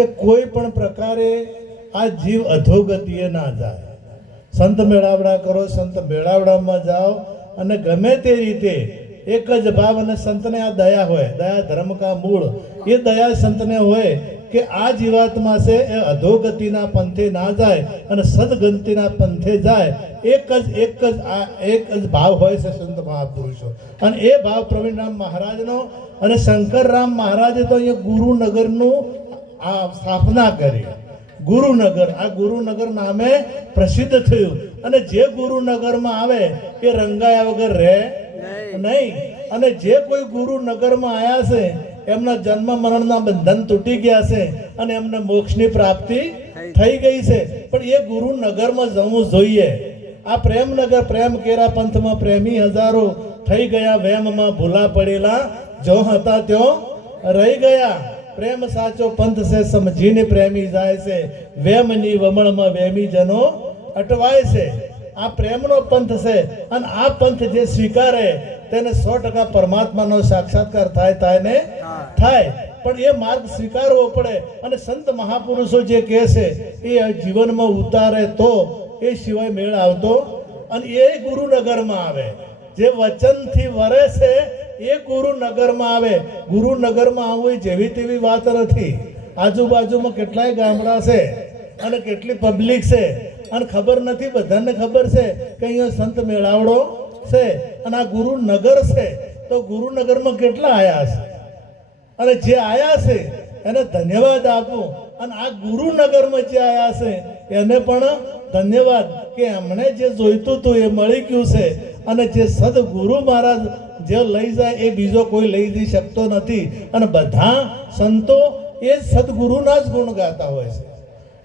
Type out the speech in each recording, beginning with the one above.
કે કોઈ પણ પ્રકારે આ જીવ અધોગતિએ ના જાય. સંત મેળાવડા કરો, સંત મેળાવડામાં જાઓ અને ગમે તે રીતે એક જ ભાવ. અને સંતને આ દયા હોય, દયા ધર્મ કા મૂળ. એ દયા સંતને હોય કે આ જીવાત્મા છે એ અધોગતિના પંથે ના જાય અને સદગતિના પંથે જાય. એક જ ભાવ હોય છે સંત મહાપુરુષો. અને એ ભાવ પ્રવીણરામ મહારાજનો. અને શંકરરામ મહારાજે તો અહીંયા ગુરુનગરનું આ સ્થાપના કરી. ગુરુનગર, આ ગુરુનગર નામે પ્રસિદ્ધ થયું. અને જે ગુરુનગરમાં આવે એ રંગાયા વગર રહે નહીં. અને જે કોઈ ગુરુનગરમાં આવ્યા છે એમના જન્મ મરણના બંધન તૂટી ગયા છે અને એમને મોક્ષની પ્રાપ્તિ થઈ ગઈ છે. પણ એ ગુરુનગરમાં જવું જોઈએ. આ પ્રેમનગર, પ્રેમ કેરા પંથમાં પ્રેમી હજારો થઈ ગયા, વેમમાં ભૂલા પડેલા જો હતા ત્યો રહી ગયા. પ્રેમ સાચો પંથ છે સમજીને પ્રેમી જાય છે, વેમની વમણમાં વેમી જનો અટવાય છે. આ પ્રેમનો પંથ છે. અને આ પંથ જે સ્વીકારે તેને 100% પરમાત્માનો સાક્ષાત્કાર થાય ને થાય. પણ એ માર્ગ સ્વીકારવો પડે. અને સંત મહાપુરુષો જે કહે છે એ જીવનમાં ઉતારે તો એ સિવાય મેળ આવતો. અને એ ગુરુનગરમાં આવે. જે વચનથી વરે છે એ ગુરુનગરમાં આવે. ગુરુનગરમાં આવવું જેવી તેવી વાત નથી. આજુબાજુમાં કેટલાય ગામડા છે અને કેટલી પબ્લિક છે અને ખબર નથી. બધાને ખબર છે કે અહીંયા સંત મેળાવડો છે અને આ ગુરુનગર છે. તો ગુરુનગરમાં કેટલા આયા છે અને જે આયા છે એને ધન્યવાદ આપું. અને આ ગુરુનગરમાં જે આયા છે એને પણ ધન્યવાદ કે એમણે જે જોઈતું હતું એ મળી ગયું છે. અને જે સદગુરુ મહારાજ જે લઈ જાય એ બીજો કોઈ લઈ જઈ શકતો નથી. અને બધા સંતો એ સદગુરુના જ ગુણ ગાતા હોય છે.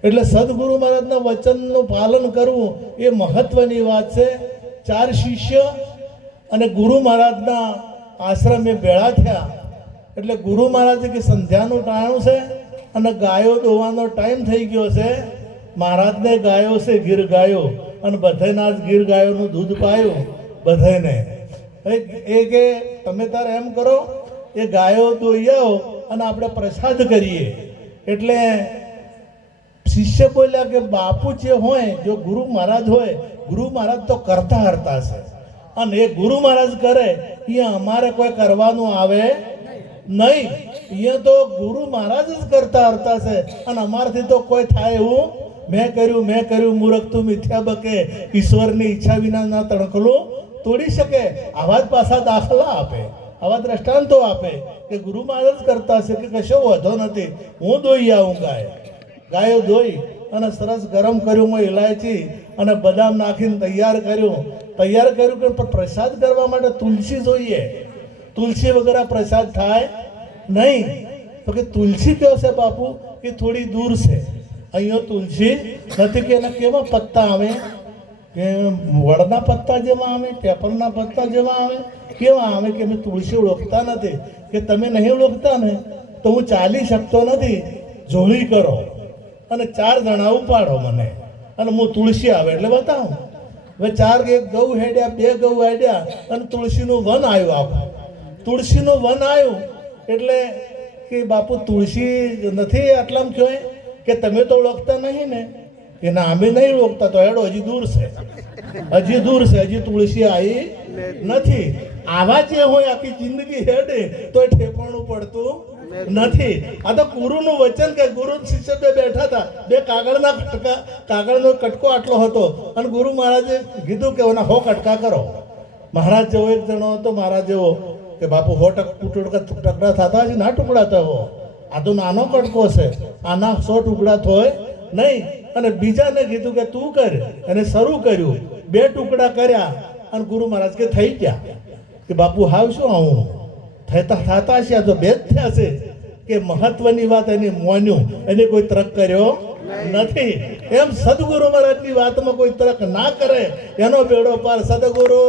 એટલે સદગુરુ મહારાજના વચનનું પાલન કરવું એ મહત્વની વાત છે. 4 શિષ્ય અને ગુરુ મહારાજના આશ્રમે ભેળા થયા. એટલે ગુરુ મહારાજે કે સંધ્યાનું ટાણું છે અને ગાયો દોવાનો ટાઈમ થઈ ગયો છે. મહારાજને ગાયો છે, ગીર ગાયો, અને બધાના જ ગીર ગાયોનું દૂધ પાયું બધાને. એ કે તમે તારે એમ કરો, એ ગાયો દોઈ આવો અને આપણે પ્રસાદ કરીએ. એટલે શિષ્ય બોલ્યા કે બાપુ જે હોય, જો ગુરુ મહારાજ હોય, ગુરુ મહારાજ તો કરતા હરતા છે. અને એ ગુરુ મહારાજ કરે એ અમારે કોઈ કરવાનું આવે નહીં. એ તો ગુરુ મહારાજ જ કરતા હરતા છે. અને અમારથી તો કોઈ થાય એવું મેં કર્યું મૂર્ખ તું મિથ્યા બકે, ઈશ્વરની ઈચ્છા વિના ના તણખલું તોડી શકે. આવા જ પાછા દાખલા આપે, આવા દ્રષ્ટાંતો આપે કે ગુરુ મહારાજ કરતા છે કે કશો વધો નથી. હું દોઈ આવું ગાયો દોઈ અને સરસ ગરમ કર્યું, ઇલાયચી અને બદામ નાખીને તૈયાર કર્યું. પણ પ્રસાદ કરવા માટે તુલસી જોઈએ. તુલસી વગર આ પ્રસાદ થાય નહીં. તો કે તુલસી કયો છે બાપુ? કે થોડી દૂર છે. અહીંયા તુલસી નથી. કે એના કેવા પત્તા આવે? કે વડના પત્તા જેવા આવે, પેપરના પત્તા જેવા આવે. કેવા આવે? કે અમે તુલસી ઓળખતા નથી. કે તમે નહીં ઓળખતા ને તો હું ચાલી શકતો નથી, જોડી કરો અને 4 જણા ઉપાડો મને, અને હું તુલસી આવે એટલે બતાવું. હવે 4 એક ગૌ હેડ્યા, 2 ગૌ હેડ્યા અને તુલસીનું વન આવ્યું. આખું તુલસીનું વન આવ્યું. એટલે કે બાપુ તુલસી નથી આટલામાં કહેવાય કે તમે તો ઓળખતા નહીં ને? કે ના, અમે નહીં ઓળખતા. તો હેડો, હજી દૂર છે, હજી તુલસી આવી નથી. આવા જે હોય આખી જિંદગી હેડે તો ઠેકાણું પડતું નથી. આ તો ગુરુનું વચન કે ગુરુ શિષ્ય બે બેઠા હતા. 2 કાગળનો કટકો આટલો હતો અને ગુરુ મહારાજે કીધું કે ઓના 100 કટકા કરો. મહારાજ જેવો એક જણો હતો, મહારાજ જેવો, કે બાપુ 100 ટુકડા થતા હશે ના? ટુકડા થયો. આ તો નાનો કટકો છે, આના 100 ટુકડા થાય નહીં. અને બીજાને કીધું કે તું કર. એને શરૂ કર્યું, 2 ટુકડા કર્યા અને ગુરુ મહારાજ કે થઈ ગયા. કે બાપુ હાવ શું આવું થતા હશે? આ તો 2 જ થયા છે. કે મહત્વની વાત એની મોન્યું, એને કોઈ તર્ક કર્યો નથી. એમ સદગુરુ મહારાજની વાતમાં કોઈ તર્ક ના કરે એનો બેડો પાર. સદગુરુ